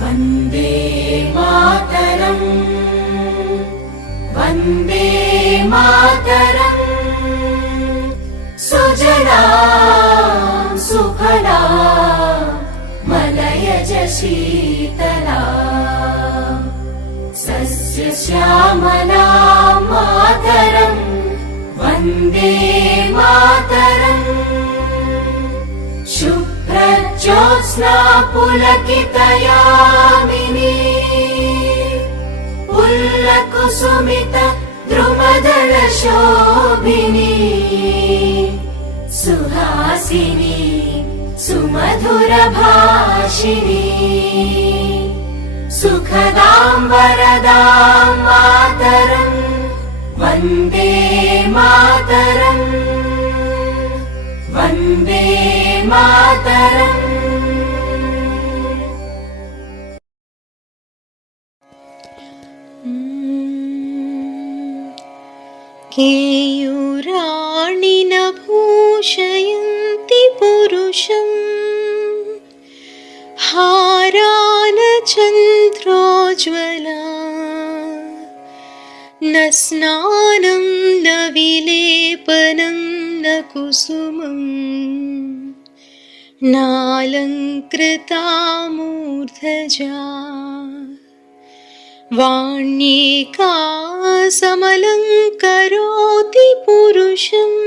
वन्दे मातरम् वन्दे मातरम् सुजला सुफला मलयज शीतला सस्यश्यामला मातरम् वन्दे मातरम् शुभ्रज्योत्स्ना पुलकितयामिनी पुल्लकुसुमित द्रुमदल शोभिनी सुहासिनी सुमधुर भाषिणी सुखदां वरदां मातरम् वन्दे मातरम् वन्दे मातरम्। केयूराणि न भूषयन्ति पुरुषम् हारान चन्द्रोज्ज्वला न स्नानं न विलेपनं न कुसुमम् नालङ्कृता मूर्धजा वाण्येका समलङ्करोति पुरुषम्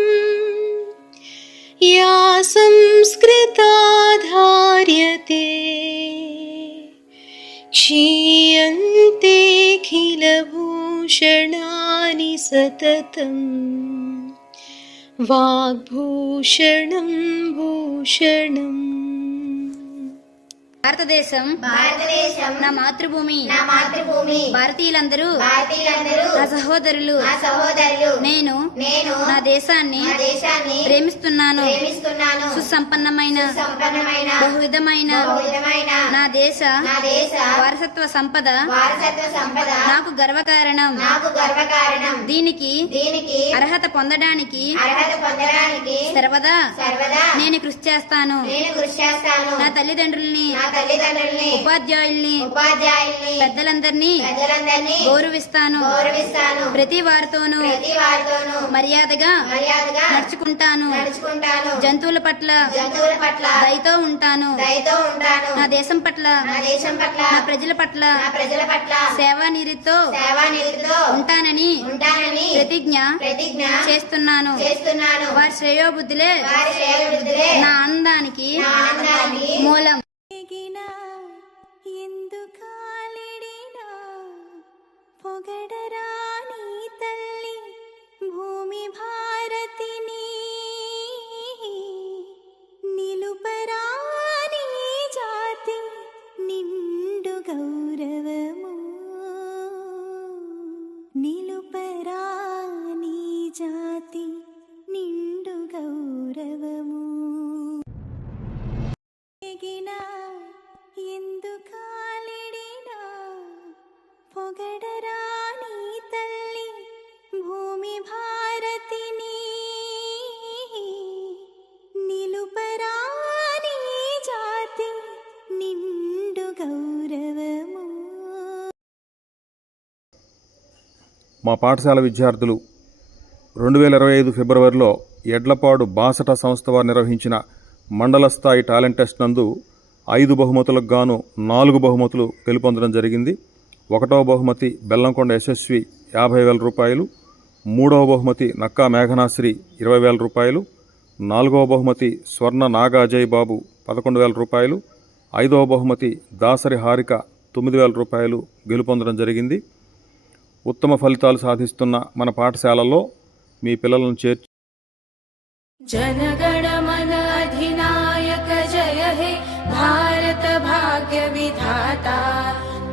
या संस्कृता धार्यते क्षीयन्तेऽखिलभूषणानि सततम् वाग्भूषणं भूषणम्। భారతదేశం నా మాతృభూమి భారతీయులందరూ నా సహోదరులు నేను నా దేశాన్ని ప్రేమిస్తున్నాను సుసంపన్నమైన బహువిధమైన నా దేశ వారసత్వ సంపద నాకు గర్వకారణం దీనికి అర్హత పొందడానికి సర్వదా నేను కృషి చేస్తాను నా తల్లిదండ్రుల్ని ఉపాధ్యాయుల్ని పెద్దలందరినీ గౌరవిస్తాను ప్రతి వారితోనూ మర్యాదగా నడుచుకుంటాను జంతువుల పట్ల దయతో ఉంటాను నా దేశం పట్ల నా ప్రజల పట్ల సేవానిరతితో ఉంటానని ప్రతిజ్ఞ చేస్తున్నాను వారి శ్రేయోబుద్ధులే నా ఆనందానికి మూలం। ఎందుకాలిడినా పొగడరాని తల్లి భూమి భారతిని నిలుపరాని జాతి నిండు గౌరవము నిలుపరాని జాతి నిండు గౌరవము। ఎందుకాలిడినా పొగడరాని తల్లి భూమి భారతిని నిలుపరాని జాతి నిండు గౌరవము। మా పాఠశాల విద్యార్థులు 2025 ఫిబ్రవరిలో ఎడ్లపాడు బాసట సంస్థ వారు నిర్వహించిన మండల స్థాయి టాలెంట్ టెస్ట్ నందు 5 బహుమతులకు గాను 4 బహుమతులు గెలుపొందడం జరిగింది। 1వ బహుమతి బెల్లంకొండ యశస్వి 50,000 రూపాయలు, 3వ బహుమతి నక్కా మేఘనాశ్రీ 20,000 రూపాయలు, 4వ బహుమతి స్వర్ణ నాగ అజయ్ బాబు 11,000 రూపాయలు, 5వ బహుమతి దాసరి హారిక 9,000 రూపాయలు గెలుపొందడం జరిగింది। ఉత్తమ ఫలితాలు సాధిస్తున్న మన పాఠశాలలో మీ పిల్లలను చేర్చి जनगण मन अधिनायक जय हे भारत भाग्य विधाता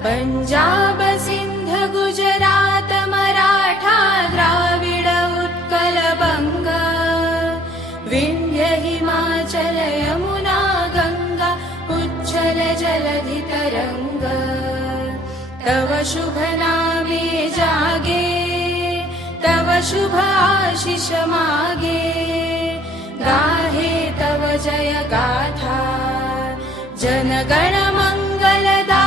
पंजाब सिंध गुजरात मराठा द्राविड उत्कल बंग विंध्य हिमाचल यमुना गंगा उच्चल जलधि तरंग तव शुभ नामे जागे तव शुभ आशीष मागे गाहे तव जय गाथा जनगण मंगलदा